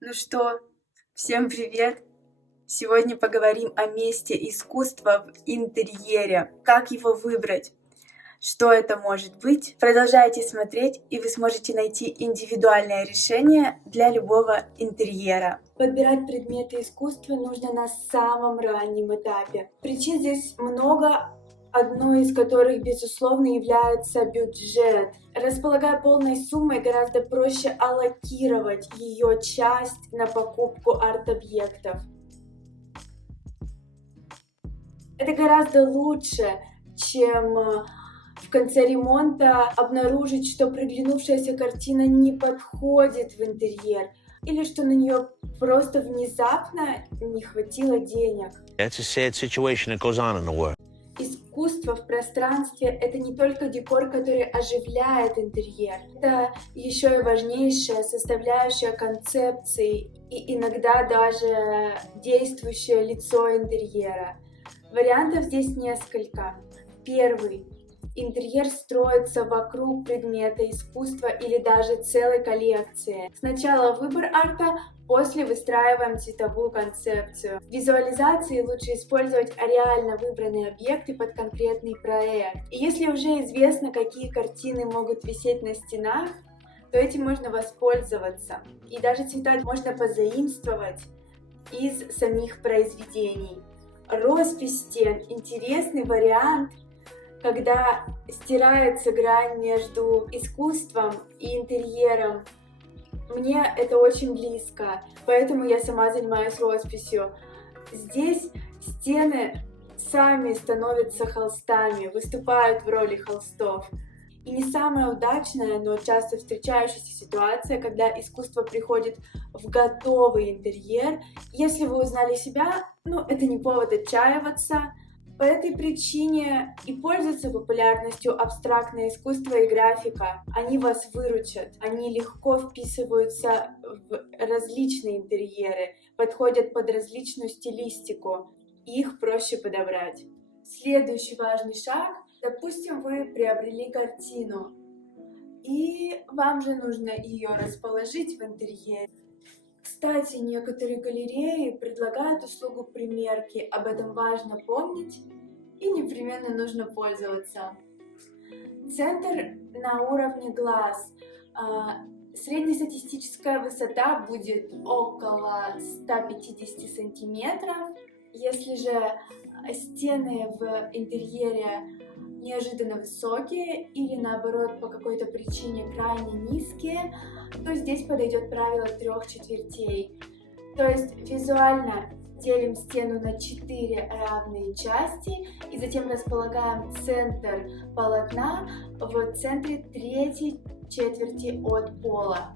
Ну что, всем привет! Сегодня поговорим о месте искусства в интерьере. Как его выбрать? Что это может быть? Продолжайте смотреть, и вы сможете найти индивидуальное решение для любого интерьера. Подбирать предметы искусства нужно на самом раннем этапе. Причин здесь много, одной из которых, безусловно, является бюджет. Располагая полной суммой, гораздо проще аллокировать ее часть на покупку арт-объектов. Это гораздо лучше, чем в конце ремонта обнаружить, что приглянувшаяся картина не подходит в интерьер, или что на нее просто внезапно не хватило денег. That's a sad situation that goes on in the world. Искусство в пространстве — это не только декор, который оживляет интерьер. Это еще и важнейшая составляющая концепции и иногда даже действующее лицо интерьера. Вариантов здесь несколько. Первый. Интерьер строится вокруг предмета искусства или даже целой коллекции. Сначала выбор арта, после выстраиваем цветовую концепцию. В визуализации лучше использовать реально выбранные объекты под конкретный проект. И если уже известно, какие картины могут висеть на стенах, то этим можно воспользоваться. И даже цвета можно позаимствовать из самих произведений. Роспись стен – интересный вариант, когда стирается грань между искусством и интерьером. Мне это очень близко, поэтому я сама занимаюсь росписью. Здесь стены сами становятся холстами, выступают в роли холстов. И не самая удачная, но часто встречающаяся ситуация, когда искусство приходит в готовый интерьер. Если вы узнали себя, это не повод отчаиваться. По этой причине и пользуются популярностью абстрактное искусство и графика. Они вас выручат, они легко вписываются в различные интерьеры, подходят под различную стилистику, и их проще подобрать. Следующий важный шаг. Допустим, вы приобрели картину, и вам же нужно ее расположить в интерьере. Кстати, некоторые галереи предлагают услугу примерки, об этом важно помнить и непременно нужно пользоваться. Центр на уровне глаз. Среднестатистическая высота будет около 150 сантиметров. Если же стены в интерьере неожиданно высокие или наоборот по какой-то причине крайне низкие, то здесь подойдет правило 3/4. То есть визуально делим стену на 4 равные части и затем располагаем центр полотна в центре 3/4 от пола.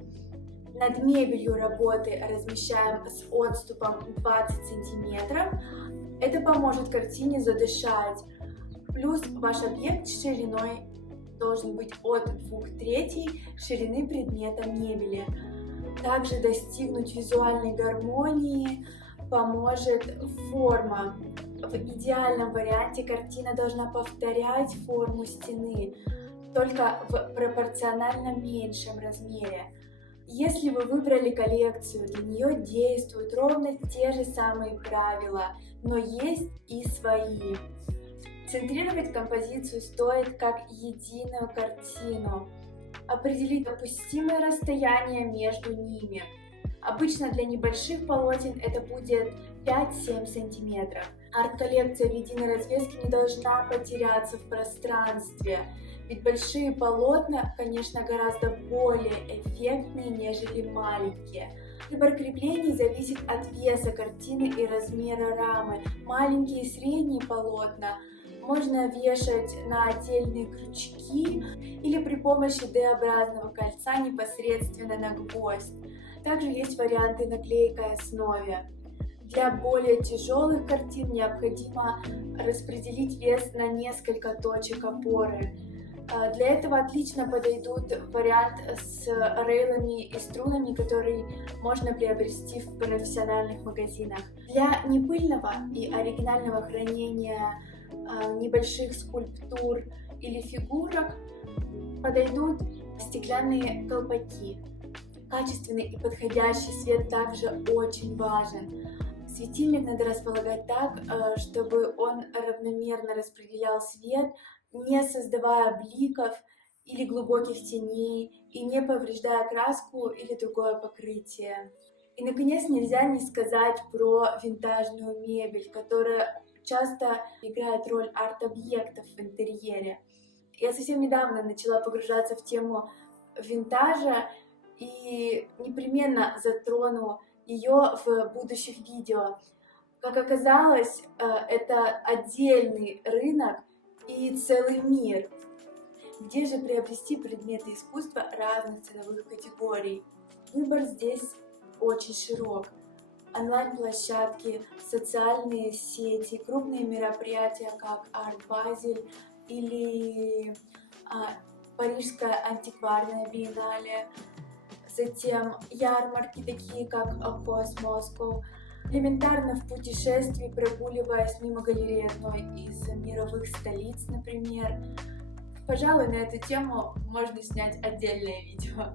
Над мебелью работы размещаем с отступом 20 сантиметров. Это поможет картине задышать. Плюс ваш объект шириной должен быть от 2/3 ширины предмета мебели. Также достигнуть визуальной гармонии поможет форма. В идеальном варианте картина должна повторять форму стены, только в пропорционально меньшем размере. Если вы выбрали коллекцию, для нее действуют ровно те же самые правила, но есть и свои. Центрировать композицию стоит как единую картину. Определить допустимое расстояние между ними. Обычно для небольших полотен это будет 5-7 сантиметров. Арт-коллекция в единой развеске не должна потеряться в пространстве, ведь большие полотна, конечно, гораздо более эффектные, нежели маленькие. Выбор креплений зависит от веса картины и размера рамы. Маленькие и средние полотна можно вешать на отдельные крючки или при помощи D-образного кольца непосредственно на гвоздь. Также есть варианты на клейкой основе. Для более тяжелых картин необходимо распределить вес на несколько точек опоры. Для этого отлично подойдут вариант с рейлами и струнами, который можно приобрести в профессиональных магазинах. Для непыльного и оригинального хранения небольших скульптур или фигурок подойдут стеклянные колпаки. Качественный и подходящий свет также очень важен. Светильник надо располагать так, чтобы он равномерно распределял свет, не создавая бликов или глубоких теней и не повреждая краску или другое покрытие. И, наконец, нельзя не сказать про винтажную мебель, которая часто играет роль арт-объектов в интерьере. Я совсем недавно начала погружаться в тему винтажа и непременно затрону ее в будущих видео. Как оказалось, это отдельный рынок и целый мир. Где же приобрести предметы искусства разных ценовых категорий? Выбор здесь очень широк. Онлайн-площадки, социальные сети, крупные мероприятия, как Art Basel или Парижская антикварная биеннале, затем ярмарки, такие как Cos Moscow, элементарно в путешествии, прогуливаясь мимо галереи одной из мировых столиц, например. Пожалуй, на эту тему можно снять отдельное видео.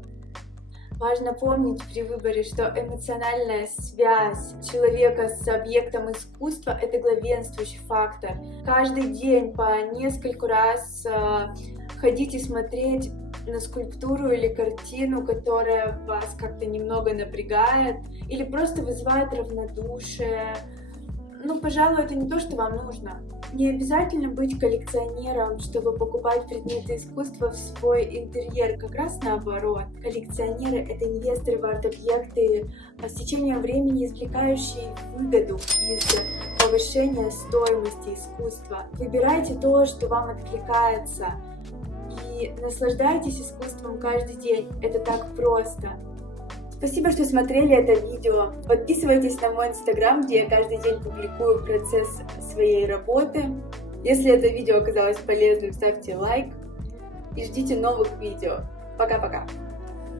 Важно помнить при выборе, что эмоциональная связь человека с объектом искусства – это главенствующий фактор. Каждый день по нескольку раз ходить и смотреть на скульптуру или картину, которая вас как-то немного напрягает или просто вызывает равнодушие. Пожалуй, это не то, что вам нужно. Не обязательно быть коллекционером, чтобы покупать предметы искусства в свой интерьер. Как раз наоборот. Коллекционеры — это инвесторы в арт-объекты, с течением времени извлекающие выгоду из повышения стоимости искусства. Выбирайте то, что вам откликается, и наслаждайтесь искусством каждый день. Это так просто. Спасибо, что смотрели это видео. Подписывайтесь на мой инстаграм, где я каждый день публикую процесс своей работы. Если это видео оказалось полезным, ставьте лайк и ждите новых видео. Пока-пока!